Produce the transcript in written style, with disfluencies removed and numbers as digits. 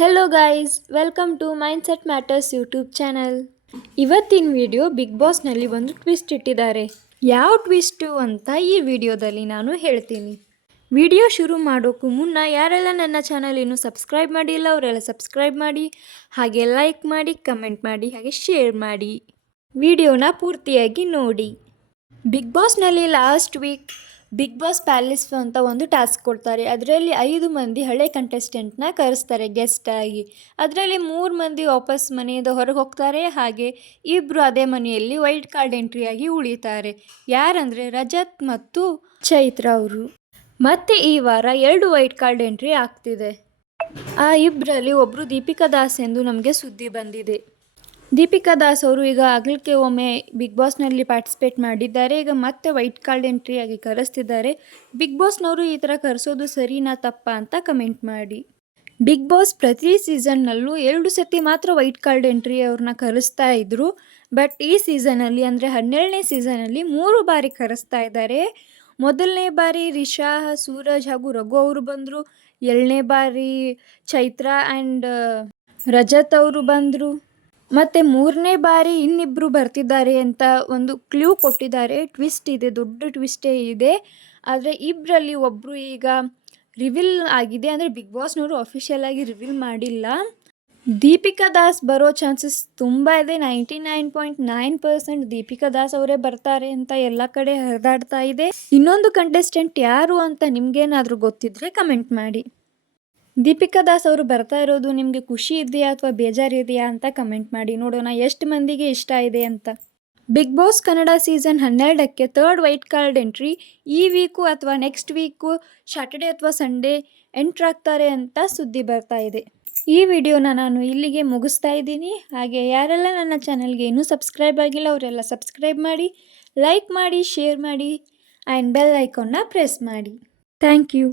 Hello guys, welcome to mindset matters YouTube channel. ಇವತ್ತಿನ video big ಬಾಸ್ನಲ್ಲಿ ಒಂದು twist ಇಟ್ಟಿದ್ದಾರೆ. ಯಾವ ಟ್ವಿಸ್ಟು ಅಂತ ಈ ವಿಡಿಯೋದಲ್ಲಿ ನಾನು ಹೇಳ್ತೀನಿ. ವಿಡಿಯೋ ಶುರು ಮಾಡೋಕ್ಕೂ ಮುನ್ನ ಯಾರೆಲ್ಲ ನನ್ನ ಚಾನಲ್ ಇನ್ನೂ ಸಬ್ಸ್ಕ್ರೈಬ್ ಮಾಡಿಲ್ಲ ಅವರೆಲ್ಲ ಸಬ್ಸ್ಕ್ರೈಬ್ ಮಾಡಿ, ಹಾಗೆ ಲೈಕ್ ಮಾಡಿ, ಕಮೆಂಟ್ ಮಾಡಿ, ಹಾಗೆ ಶೇರ್ ಮಾಡಿ. ವಿಡಿಯೋನ ಪೂರ್ತಿಯಾಗಿ ನೋಡಿ. ಬಿಗ್ ಬಾಸ್ನಲ್ಲಿ last week Bigg Boss palace ಅಂತ ಒಂದು ಟಾಸ್ಕ್ ಕೊಡ್ತಾರೆ. ಅದರಲ್ಲಿ 5 ಮಂದಿ ಹಳೆ ಕಂಟೆಸ್ಟೆಂಟ್ನ ಕರೆಸ್ತಾರೆ ಗೆಸ್ಟ್ ಆಗಿ. ಅದರಲ್ಲಿ 3 ಮಂದಿ ವಾಪಸ್ ಮನೆಯಿಂದ ಹೊರಗೆ ಹೋಗ್ತಾರೆ, ಹಾಗೆ 2 ಅದೇ ಮನೆಯಲ್ಲಿ ವೈಲ್ಡ್ ಕಾರ್ಡ್ ಎಂಟ್ರಿಯಾಗಿ ಉಳಿತಾರೆ. ಯಾರಂದರೆ ರಜತ್ ಮತ್ತು ಚೈತ್ರ ಅವರು. ಮತ್ತೆ ಈ ವಾರ 2 ವೈಲ್ಡ್ ಕಾರ್ಡ್ ಎಂಟ್ರಿ ಆಗ್ತಿದೆ. ಆ ಇಬ್ಬರಲ್ಲಿ ಒಬ್ಬರು ದೀಪಿಕಾ ದಾಸ್ ಎಂದು ನಮಗೆ ಸುದ್ದಿ ಬಂದಿದೆ. ದೀಪಿಕಾ ದಾಸ್ ಅವರು ಈಗ ಅಗಲಕ್ಕೆ ಒಮ್ಮೆ ಬಿಗ್ ಬಾಸ್ನಲ್ಲಿ ಪಾರ್ಟಿಸಿಪೇಟ್ ಮಾಡಿದ್ದಾರೆ. ಈಗ ಮತ್ತೆ ವೈಟ್ ಕಾರ್ಡ್ ಎಂಟ್ರಿಯಾಗಿ ಕರೆಸ್ತಿದ್ದಾರೆ. ಬಿಗ್ ಬಾಸ್ನವರು ಈ ಥರ ಕರೆಸೋದು ಸರಿನಾ ತಪ್ಪಾ ಅಂತ ಕಮೆಂಟ್ ಮಾಡಿ. ಬಿಗ್ ಬಾಸ್ ಪ್ರತಿ ಸೀಸನ್ನಲ್ಲೂ 2 ಸತಿ ಮಾತ್ರ ವೈಟ್ ಕಾರ್ಡ್ ಎಂಟ್ರಿ ಅವ್ರನ್ನ ಕರೆಸ್ತಾ ಇದ್ರು. ಬಟ್ ಈ ಸೀಸನಲ್ಲಿ ಅಂದರೆ 12ನೇ ಸೀಸನಲ್ಲಿ 3 ಬಾರಿ ಕರೆಸ್ತಾ ಇದ್ದಾರೆ. ಮೊದಲನೇ ಬಾರಿ ರಿಷಾ, ಸೂರಜ್ ಹಾಗೂ ರಘು ಅವರು ಬಂದರು. 2ನೇ ಬಾರಿ ಚೈತ್ರ ಆ್ಯಂಡ್ ರಜತ್ ಅವರು ಬಂದರು. ಮತ್ತು 3ನೇ ಬಾರಿ ಇನ್ನಿಬ್ಬರು ಬರ್ತಿದ್ದಾರೆ ಅಂತ ಒಂದು ಕ್ಲೂ ಕೊಟ್ಟಿದ್ದಾರೆ. ಟ್ವಿಸ್ಟ್ ಇದೆ, ದೊಡ್ಡ ಟ್ವಿಸ್ಟೇ ಇದೆ. ಆದರೆ ಇಬ್ಬರಲ್ಲಿ ಒಬ್ಬರು ಈಗ ರಿವೀಲ್ ಆಗಿದೆ. ಅಂದರೆ ಬಿಗ್ ಬಾಸ್ನವರು ಅಫಿಷಿಯಲ್ ಆಗಿ ರಿವೀಲ್ ಮಾಡಿಲ್ಲ. ದೀಪಿಕಾ ದಾಸ್ ಬರೋ ಚಾನ್ಸಸ್ ತುಂಬ ಇದೆ. 99.9% ದೀಪಿಕಾ ದಾಸ್ ಅವರೇ ಬರ್ತಾರೆ ಅಂತ ಎಲ್ಲ ಕಡೆ ಹರಿದಾಡ್ತಾ ಇದೆ. ಇನ್ನೊಂದು ಕಂಟೆಸ್ಟೆಂಟ್ ಯಾರು ಅಂತ ನಿಮಗೇನಾದರೂ ಗೊತ್ತಿದ್ದರೆ ಕಮೆಂಟ್ ಮಾಡಿ. ದೀಪಿಕಾ ದಾಸ್ ಅವರು ಬರ್ತಾ ಇರೋದು ನಿಮಗೆ ಖುಷಿ ಇದೆಯಾ ಅಥವಾ ಬೇಜಾರಿದೆಯಾ ಅಂತ ಕಮೆಂಟ್ ಮಾಡಿ. ನೋಡೋಣ ಎಷ್ಟು ಮಂದಿಗೆ ಇಷ್ಟ ಇದೆ ಅಂತ. ಬಿಗ್ ಬಾಸ್ ಕನ್ನಡ ಸೀಸನ್ 12ಕ್ಕೆ 3rd ವೈಟ್ ಕಾರ್ಡ್ ಎಂಟ್ರಿ ಈ ವೀಕು ಅಥವಾ ನೆಕ್ಸ್ಟ್ ವೀಕು ಸ್ಯಾಟರ್ಡೆ ಅಥವಾ ಸಂಡೇ ಎಂಟ್ರಾಗ್ತಾರೆ ಅಂತ ಸುದ್ದಿ ಬರ್ತಾ ಇದೆ. ಈ ವಿಡಿಯೋನ ನಾನು ಇಲ್ಲಿಗೆ ಮುಗಿಸ್ತಾ ಇದ್ದೀನಿ. ಹಾಗೆ ಯಾರೆಲ್ಲ ನನ್ನ ಚಾನಲ್ಗೆ ಇನ್ನೂ ಸಬ್ಸ್ಕ್ರೈಬ್ ಆಗಿಲ್ಲ ಅವರೆಲ್ಲ ಸಬ್ಸ್ಕ್ರೈಬ್ ಮಾಡಿ, ಲೈಕ್ ಮಾಡಿ, ಶೇರ್ ಮಾಡಿ ಆ್ಯಂಡ್ ಬೆಲ್ ಐಕಾನ್ನ ಪ್ರೆಸ್ ಮಾಡಿ. Thank you.